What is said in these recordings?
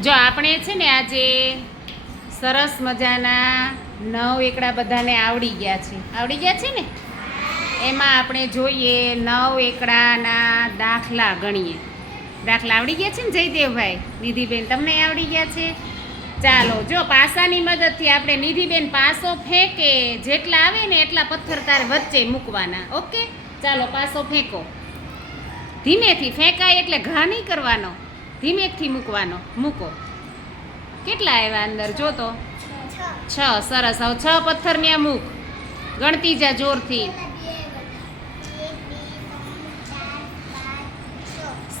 જો આપણે છે ને આજે સરસ મજાના નવ એકડા બધાને આવડી ગયા છે. આવડી ગયા છે ને? એમાં આપણે જોઈએ નવ એકડાના દાખલા ગણીએ. દાખલા આવડી ગયા છે ને જયદેવભાઈ? નિધિબેન તમને આવડી ગયા છે? ચાલો, જો પાસાની મદદથી આપણે નિધિબેન પાસો ફેંકે, જેટલા આવે ને એટલા પથ્થર તારે વચ્ચે મૂકવાના. ઓકે? ચાલો, પાસો ફેંકો. ધીમેથી ફેંકાય એટલે ઘા નહીં કરવાનો. ધીમેથી મૂકવાનો. મૂકો. કેટલા આવ્યા અંદર? જો તો. છ. સરસ. હવે છ પથ્થર ત્યાં મૂક. ગણતી જા જોરથી.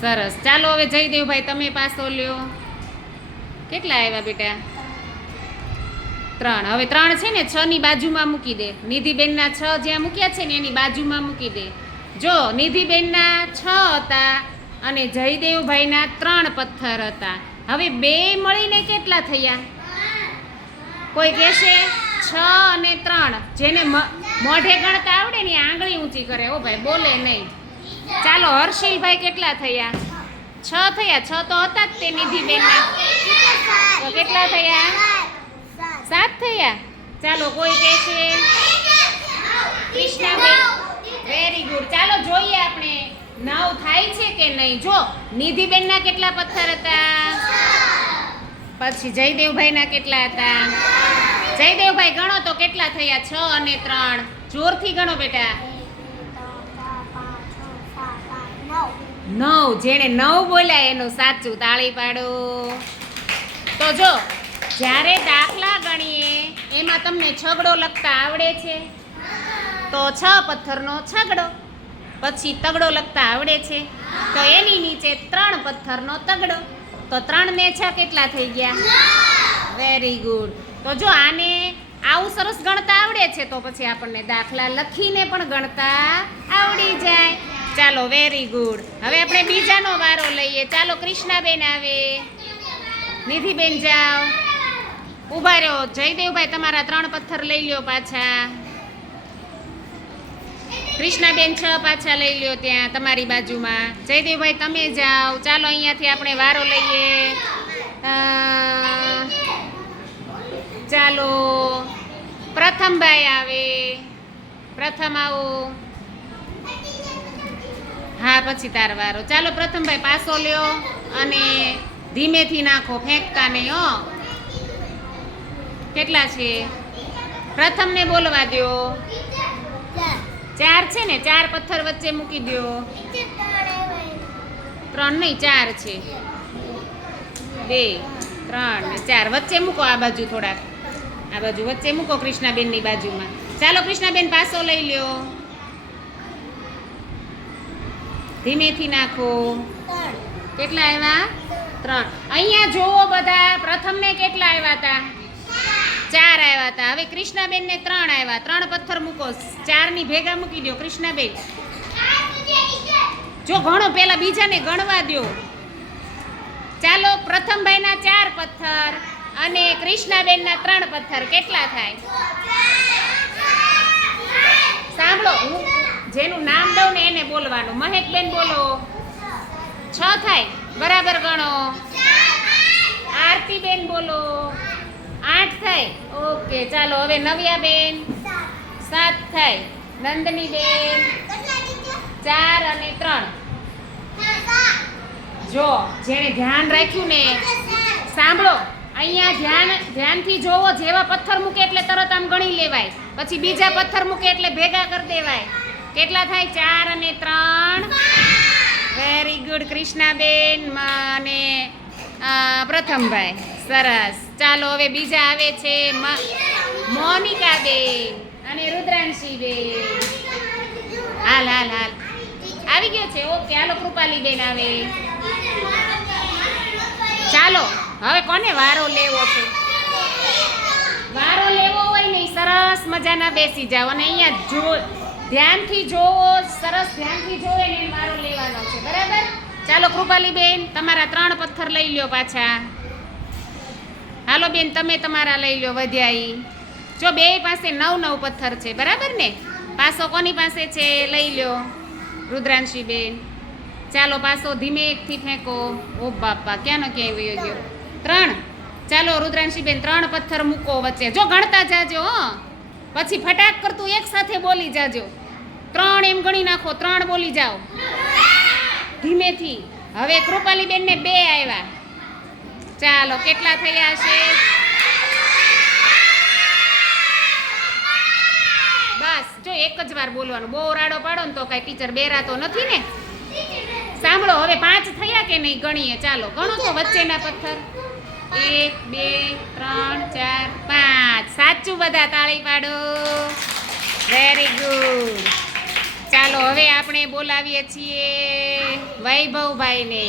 સરસ. ચાલો હવે જઈ દેવ ભાઈ, તમે પાસો લ્યો. કેટલા આવ્યા બેટા? ત્રણ. હવે ત્રણ છે ને, છ ની બાજુમાં મૂકી દે. નિધિબેનના છ જ્યાં મૂક્યા છે ને, એની બાજુમાં મૂકી દે. જો, નિધિબેનના છ હતા. અને જયદેવભાઈના ત્રણ પથ્થર હતા. હવે બે મળીને કેટલા થયા? કોઈ કહેશે છ અને ત્રણ. જેને મોઢે ગણતા આવડે ને આંગળી ઊંચી કરે. ઓ ભાઈ, બોલે નહીં. ચાલો, હર્ષિલભાઈ કેટલા થયા? છ થયા. છ તો હતા જ તે નિધિબેનના. તો કેટલા થયા? સાત થયા. ચાલો, કોઈ કહેશે? કૃષ્ણાબેન. વેરી ગુડ ચાલો, જોઈએ આપણે. નવ થાય છે કે નહીં? જો, નિધિબેનના કેટલા પથ્થર હતા? પછી જયદેવભાઈના કેટલા હતા? જયદેવભાઈ ગણો તો કેટલા થયા? છ અને ત્રણ. જોરથી ગણો બેટા. નવ. જેણે નવ બોલ્યા એનું સાચું તાળી પાડો. તો જો, જ્યારે દાખલા ગણીએ, એમાં તમને છગડો લખતા આવડે છે? તો છ પથ્થરનો છગડો. પછી તગડો લખતા આવડે છે? તો એની નીચે ત્રણ પથ્થરનો તગડો. તો ત્રણ ને છ કેટલા થઈ ગયા? વેરી ગુડ તો જો આને આવું સરસ ગણતા આવડે છે, તો પછી આપણને દાખલા લખીને પણ ગણતા આવડી જાય. ચાલો વેરી ગુડ હવે આપણે બીજાનો વારો લઈએ. ચાલો, કૃષ્ણાબેન આવે. નિધિબેન જાઓ. ઊભા રહ્યો જયદેવભાઈ, તમારા ત્રણ પથ્થર લઈ લ્યો પાછા. કૃષ્ણાબેન છ પાછા લઈ લ્યો ત્યાં, તમારી બાજુમાં. જયદેવભાઈ, તમે જાઓ. ચાલો, અહીંયાથી આપણે વારો લઈએ. ચાલો ચાલો. પ્રથમભાઈ આવે. પ્રથમ આવો. હા, પછી તાર વારો. ચાલો, પ્રથમભાઈ પાસો લ્યો અને ધીમેથી નાખો, ફેંકતા નહીં, હો. કેટલા છે? પ્રથમને બોલવા દ્યો. ચાર છે ને, ચાર પથ્થર વચ્ચે મૂકી દો ત્રણ નહીં, ચાર છે. બે, ત્રણ ને ચાર. વચ્ચે મૂકો આ બાજુ થોડાક. આ બાજુ વચ્ચે મૂકો કૃષ્ણાબેનની બાજુમાં. ચાલો કૃષ્ણાબેન પાસો લઈ લ્યો. ધીમેથી નાખો. કેટલા આવ્યા? ત્રણ. અહીંયા જોવો બધા પ્રથમને કેટલા આવ્યા હતા? ચાર આવ્યા હતા. હવે કૃષ્ણાબેનને ત્રણ આવ્યા ત્રણ પથ્થર મૂકો. ચારની ભેગા મૂકી દો કૃષ્ણાબેન. જો ગણો પેલા બીજાને ગણવા દો ચાલો, પ્રથમભાઈના ચાર પથ્થર અને કૃષ્ણાબેનના ત્રણ પથ્થર. કેટલા થાય? સાંભળો, હું જેનું નામ દઉં ને એને બોલવાનું. મહેકબેન, બોલો. છ થાય. બરાબર ગણો. આરતીબેન, બોલો. થાય? ઓકે, ચાલો, હવે નવ્યાબેન સાત થાય. નંદનીબેન ચાર અને ત્રણ. જો, જેણે ધ્યાન રાખ્યું ને, સાંભળો, અહીંયા ધ્યાન, ધ્યાનથી જોવો, જેવા પથ્થર મૂકે એટલે તરત આમ ગણી લેવાય. પછી બીજા પથ્થર મૂકે એટલે ભેગા કરી દેવાય. કેટલા થાય? ચાર અને ત્રણ. વેરી ગુડ કૃષ્ણાબેન અને પ્રથમભાઈ. સરસ. ચાલો હવે બીજા આવે છે મોનિકા બેન અને રુદ્રાંશીબેન. હાલ હાલ હાલ. આવી ગયો છે? ઓકે, હાલો, કૃપાલીબેન આવે. ચાલો, હવે કોને વારો લેવો છે? વારો લેવો હોય ને સરસ મજાના બેસી જાઓ અને અહીંયા જો, ધ્યાનથી જોવો, સરસ ધ્યાનથી જોવે ને વારો લેવાનો છે. બરાબર? ચાલો કૃપાલી બેન તમારા ત્રણ પથ્થર લઈ લ્યો પાછા. હાલો બેન, તમે તમારા લઈ લો વધ્યા જો બે પાસે નવ નવ પથ્થર છે, બરાબર ને? પાસો કોની પાસે છે? લઈ લ્યો. રુદ્રાંશીબેન ચાલો પાસો ધીમે એકથી ફેંકો. ઓ બાપા, ક્યાંનો ક્યાંય વયો ગયો? ત્રણ. ચાલો રુદ્રાંશી બેન, ત્રણ પથ્થર મૂકો વચ્ચે. જો ગણતા જાજો, હો. પછી ફટાક કરતું એક સાથે બોલી જાજો. ત્રણ એમ ગણી નાખો, ત્રણ બોલી જાઓ. ધીમેથી. હવે કૃપાલીબેનને બે આવ્યા ચાલો, કેટલા થયા છે? બસ, જો એક જ વાર બોલવાનું. બહુ રાડો પાડો ને તો કઈ ટીચર બેરાતો નથી ને? સાંભળો, હવે પાંચ થયા કે નહીં ગણીએ? ચાલો, ગણો તો વચ્ચેના પથ્થર. એક, બે, ત્રણ, ચાર, પાંચ. સાચું બધા તાળી પાડો. વેરી ગુડ ચાલો, હવે આપણે બોલાવીએ છીએ વૈભવભાઈને.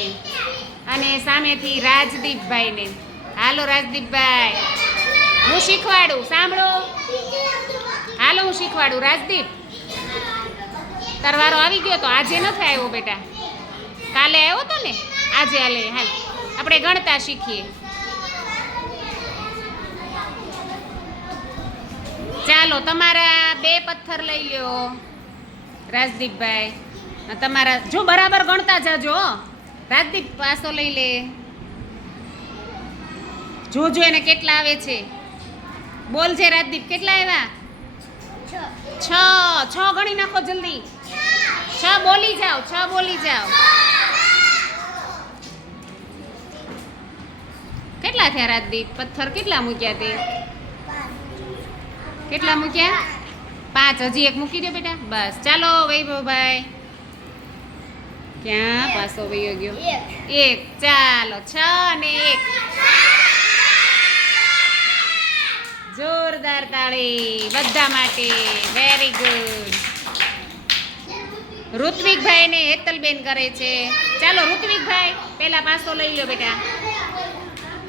અને સામેથી રાજદીપભાઈને. હાલો રાજદીપભાઈ. હું શીખવાડું, સાંભળો. હાલો હું શીખવાડું, રાજદીપ. તરવારો આવી ગયો તો આજે નથી આવ્યો બેટા. કાલે આવ્યો તો ને? આજે હાલે હાલ. આપણે ગણતા શીખીએ. ચાલો, તમારા બે પથ્થર લઈ લ્યો, રાજદીપભાઈ. તમારા, જો બરાબર ગણતા જાજો, હો. રાજદીપ, પાસો લઈ લે. જોજો એને કેટલા આવે છે. બોલ છે રાજદીપ, કેટલા આવ્યા? છ. છ ગણી નાખો જલ્દી. છ બોલી જાઓ, છ બોલી જાઓ. કેટલા થયા રાજદીપ? પથ્થર કેટલા મૂક્યા તે? કેટલા મૂક્યા? પાંચ. હજી એક મૂકી દો બેટા. બસ. ચાલો, વૈભવભાઈ. ક્યાં પાસો વયો ગયો? એક. ચાલો છ અને એક. જોરદાર તાળી. બધા માટે વેરી ગુડ ઋત્વિકભાઈ ને હેતલબેન કરે છે. ચાલો ઋત્વિકભાઈ પેલા પાસો લઈ લો બેટા.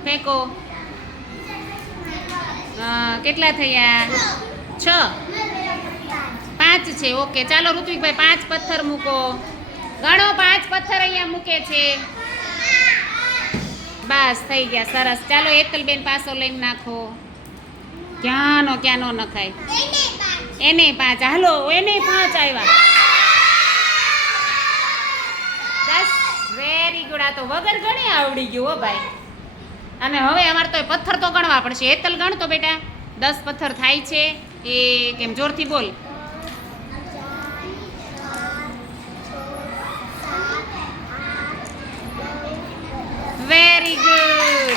ફેંકો. કેટલા થયા? છ. પાંચ છે. ઓકે ચાલો ઋત્વિકભાઈ પાંચ પથ્થર મૂકો. ગણો પાંચ પથ્થર અહીંયા મૂકે છે. બસ, થઈ ગયા, સરસ. ચાલો, એકલબેન પાસો લઈને નાખો. ક્યાંનો ક્યાંનો નખાય? એને પાંચ. હાલો, એને પાંચ આવ્યા બસ વેરી ગુડ આ તો વગર ગણે આવડી ગયું હો ભાઈ. અને હવે અમારે તો પથ્થર તો ગણવા પડશે. હેતલ ગણતો બેટા, દસ પથ્થર થાય છે. એ કેમ, જોરથી બોલ. વેરી ગુડ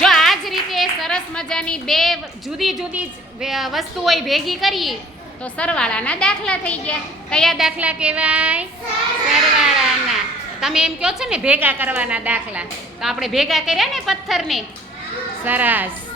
જો આ જ રીતે સરસ મજાની બે જુદી જુદી જ વે- વસ્તુઓ ભેગી કરીએ તો સરવાળાના દાખલા થઈ ગયા. કયા દાખલા કહેવાય? સરવાળાના. તમે એમ કહો છો ને, ભેગા કરવાના દાખલા. તો આપણે ભેગા કર્યા ને પથ્થરને? સરસ.